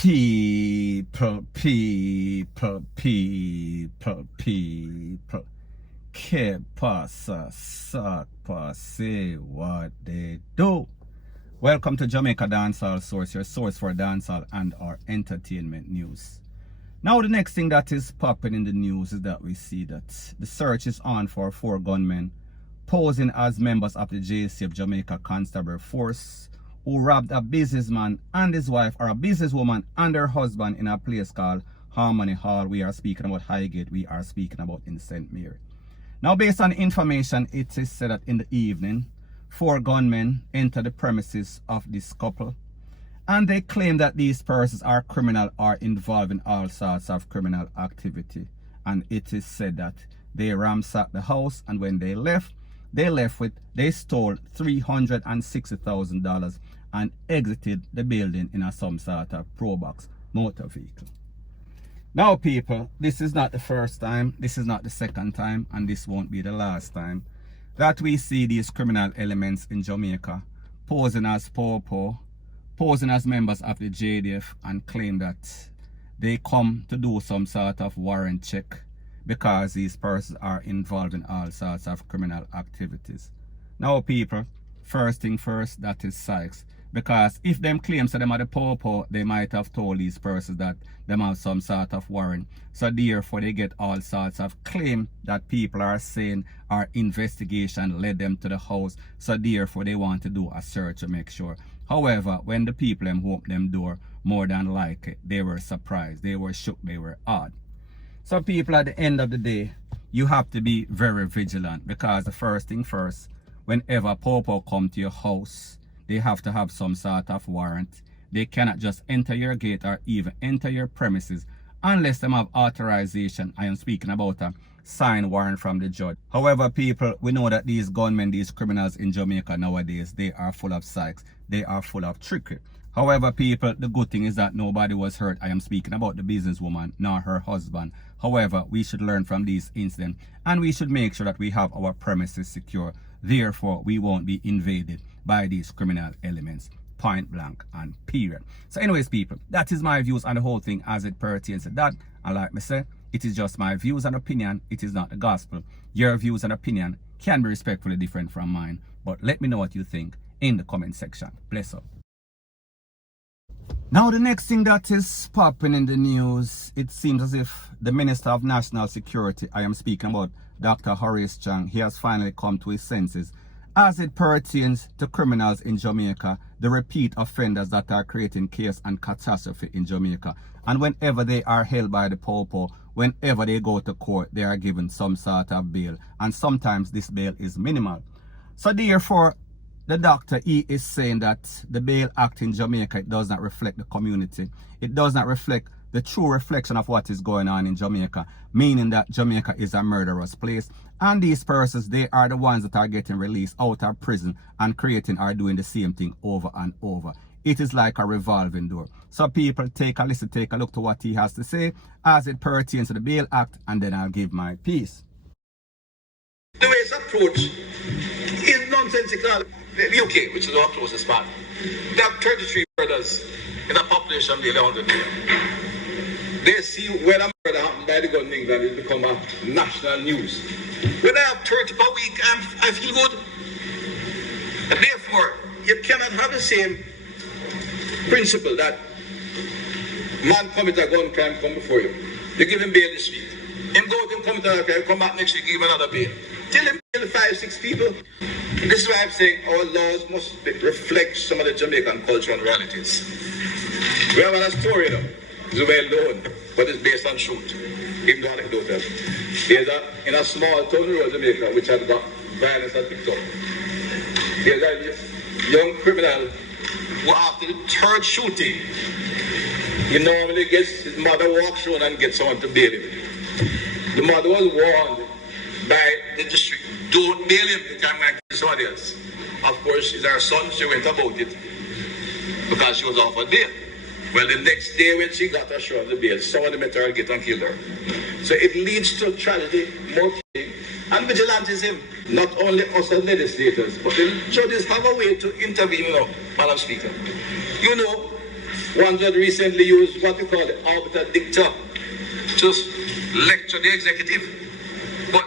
people. Que pasa, sac, say what they do. Welcome to Jamaica Dancehall Source, your source for dancehall and our entertainment news. Now the next thing that is popping in the news is that we see that the search is on for 4 gunmen posing as members of the JC of Jamaica Constabulary Force who robbed a businessman and his wife, or a businesswoman and her husband, in a place called Harmony Hall. We are speaking about Highgate. We are speaking about in St. Mary. Now, based on information, it is said that in the evening, 4 gunmen entered the premises of this couple, and they claim that these persons are criminal or involved in all sorts of criminal activity. And it is said that they ransacked the house, and when they stole $360,000 and exited the building in some sort of Probox motor vehicle. Now, people, this is not the first time, this is not the second time, and this won't be the last time that we see these criminal elements in Jamaica posing as Popo, posing as members of the JDF, and claim that they come to do some sort of warrant check because these persons are involved in all sorts of criminal activities. Now, people, first thing first, that is Sykes. Because if them claims that them are the Popo, they might have told these persons that them have some sort of warrant. So therefore they get all sorts of claim that people are saying our investigation led them to the house. So therefore they want to do a search to make sure. However, when the people them opened them door, more than likely they were surprised, they were shook, they were odd. So people, at the end of the day, you have to be very vigilant, because the first thing first, whenever Popo come to your house, they have to have some sort of warrant. They cannot just enter your gate or even enter your premises unless they have authorization. I am speaking about a signed warrant from the judge. However, people, we know that these gunmen, these criminals in Jamaica nowadays, they are full of psychs. They are full of trickery. However, people, the good thing is that nobody was hurt. I am speaking about the businesswoman, nor her husband. However, we should learn from these incidents, and we should make sure that we have our premises secure. Therefore, we won't be invaded by these criminal elements, point blank and period. So anyways, people, that is my views on the whole thing as it pertains to that. And like I said, it is just my views and opinion. It is not the gospel. Your views and opinion can be respectfully different from mine. But let me know what you think in the comment section. Bless up. Now, the next thing that is popping in the news, it seems as if the Minister of National Security, I am speaking about Dr. Horace Chang, he has finally come to his senses as it pertains to criminals in Jamaica, the repeat offenders that are creating chaos and catastrophe in Jamaica. And whenever they are held by the Popo, whenever they go to court, they are given some sort of bail. And sometimes this bail is minimal. So therefore, the doctor, he is saying that the Bail Act in Jamaica, it does not reflect the community. It does not reflect the true reflection of what is going on in Jamaica, meaning that Jamaica is a murderous place. And these persons, they are the ones that are getting released out of prison and creating or doing the same thing over and over. It is like a revolving door. So people, take a listen, take a look to what he has to say as it pertains to the Bail Act, and then I'll give my piece. The way it's approached is nonsensical. The UK, which is our closest partner, they have 33 murders in a population of nearly 100 million. They see when a murder happened by the gun in England, it become a national news. When I have 30 per week, I feel good. And therefore, you cannot have the same principle that man commit a gun crime, come before you. You give him bail this week. Him go to him commit a crime, come back next week, give him another bail. Till him kill 5-6 people. And this is why I'm saying our laws must reflect some of the Jamaican culture and realities. We have a story now. It's well known, but it's based on truth. Even the anecdotal. There's in a small town in Jamaica which had got violence and picked up. There's a young criminal who, after the 3rd shooting, he normally gets his mother walks around and gets someone to bail him. The mother was warned by the district, don't bail him, you can't kill somebody else. Of course, it's her son, she went about it because she was offered bail. Well, the next day when she got her show of the bail, somebody met her and get and killed her. So it leads to tragedy, more killing, and vigilantism. Not only us as legislators, but the judges have a way to intervene now, Madam Speaker. You know, One judge recently used what we call the arbiter dicta to lecture the executive. But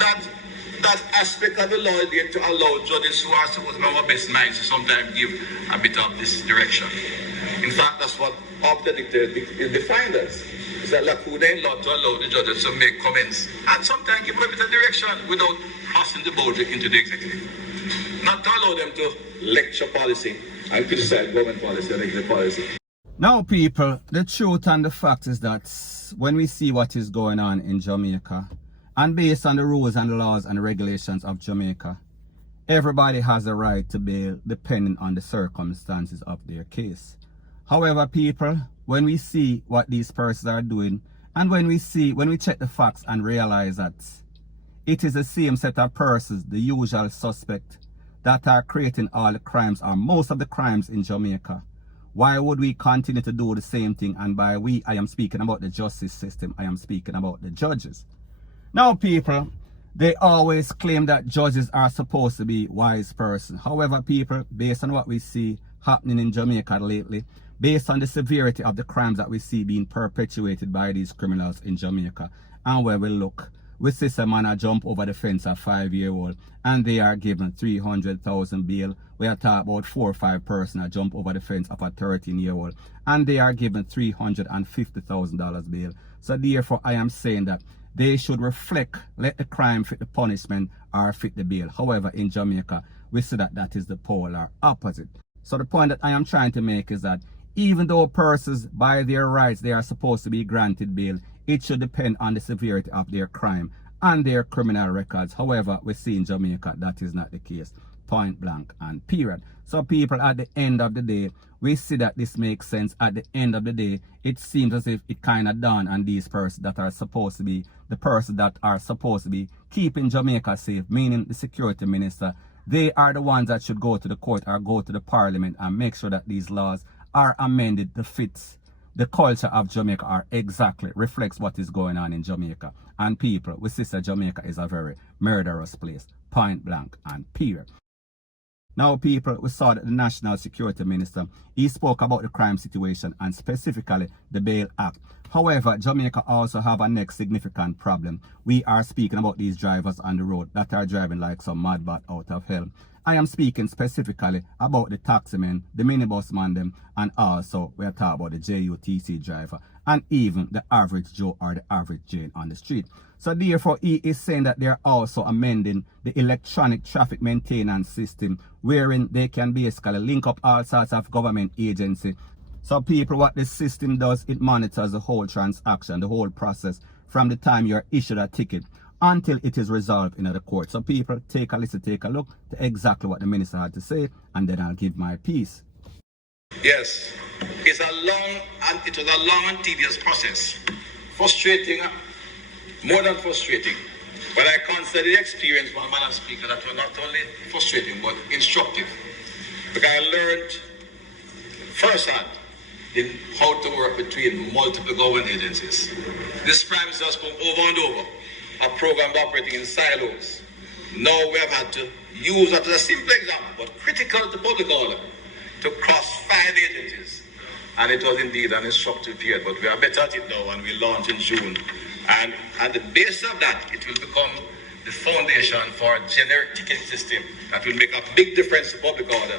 that aspect of the law is there to allow judges who are supposed to be our best minds to sometimes give a bit of this direction. In fact, that's what arbiter dicta is defined as. It's a lacuna in law to allow the judges to make comments and sometimes give a bit of direction without crossing the boundary into the executive. Not to allow them to lecture policy and criticize government policy and executive policy. Now, people, the truth and the fact is that when we see what is going on in Jamaica, and based on the rules and the laws and the regulations of Jamaica, everybody has a right to bail depending on the circumstances of their case. However, people, when we see what these persons are doing, and when we check the facts and realize that it is the same set of persons, the usual suspect, that are creating all the crimes or most of the crimes in Jamaica, why would we continue to do the same thing? And by we, I am speaking about the justice system. I am speaking about the judges. Now, people, they always claim that judges are supposed to be wise persons. However, people, based on what we see happening in Jamaica lately, based on the severity of the crimes that we see being perpetuated by these criminals in Jamaica, and where we look, we see some man jump over the fence, a 5-year-old, and they are given 300,000 bail. We are talking about 4 or 5 persons jump over the fence of a 13-year-old, and they are given $350,000 bail. So therefore, I am saying that they should reflect, let the crime fit the punishment or fit the bail. However, in Jamaica, we see that that is the polar opposite. So the point that I am trying to make is that even though persons, by their rights, they are supposed to be granted bail, it should depend on the severity of their crime and their criminal records. However, we see in Jamaica that is not the case. Point blank and period. So people, at the end of the day, we see that this makes sense. At the end of the day, it seems as if it kind of dawned on these persons that are supposed to be the persons that are supposed to be keeping Jamaica safe, meaning the security minister. They are the ones that should go to the court or go to the parliament and make sure that these laws are amended to fit the culture of Jamaica, or exactly reflects what is going on in Jamaica. And people, we see that Jamaica is a very murderous place. Point blank and period. Now, people, we saw that the National Security Minister, he spoke about the crime situation and specifically the Bail Act. However, Jamaica also have a next significant problem. We are speaking about these drivers on the road that are driving like some mad bat out of hell. I am speaking specifically about the taxi men, the minibus man them, and also we are talking about the JUTC driver, and even the average Joe or the average Jane on the street. So therefore, he is saying that they are also amending the electronic traffic maintenance system, wherein they can basically link up all sorts of government agencies. So people, what this system does, it monitors the whole transaction, the whole process, from the time you're issued a ticket until it is resolved in the court. So people, take a listen, take a look to exactly what the minister had to say, and then I'll give my piece. Yes, it was a long and tedious process. Frustrating, more than frustrating. But I consider the experience from Madam Speaker that was not only frustrating but instructive. Because I learned firsthand in how to work between multiple government agencies. This Prime Minister has come over and over a program operating in silos. Now we have had to use that as a simple example, but critical to public order, to cross 5 agencies. And it was indeed an instructive period, but we are better at it now, and we launch in June. And at the base of that, it will become the foundation for a generic ticketing system that will make a big difference to public order.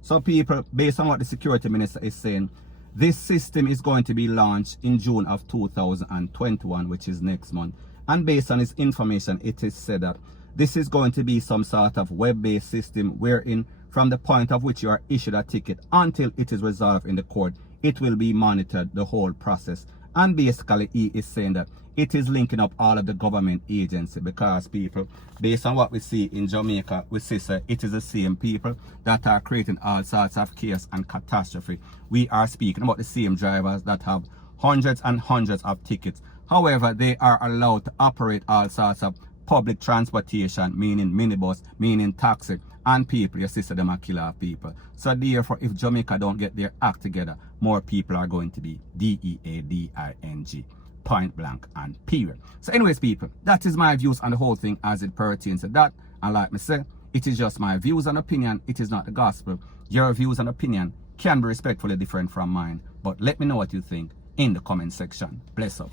So people, based on what the security minister is saying, this system is going to be launched in June of 2021, which is next month. And based on his information, it is said that this is going to be some sort of web-based system wherein from the point of which you are issued a ticket until it is resolved in the court, it will be monitored, the whole process. And basically, he is saying that it is linking up all of the government agencies, because people, based on what we see in Jamaica, we see it is the same people that are creating all sorts of chaos and catastrophe. We are speaking about the same drivers that have hundreds and hundreds of tickets. However, they are allowed to operate all sorts of public transportation, meaning minibus, meaning taxi, and people, you see, them are killer people. So therefore, if Jamaica don't get their act together, more people are going to be DEADING. Point blank and period. So anyways, people, that is my views on the whole thing as it pertains to that. And like me say, it is just my views and opinion. It is not the gospel. Your views and opinion can be respectfully different from mine. But let me know what you think in the comment section. Bless up.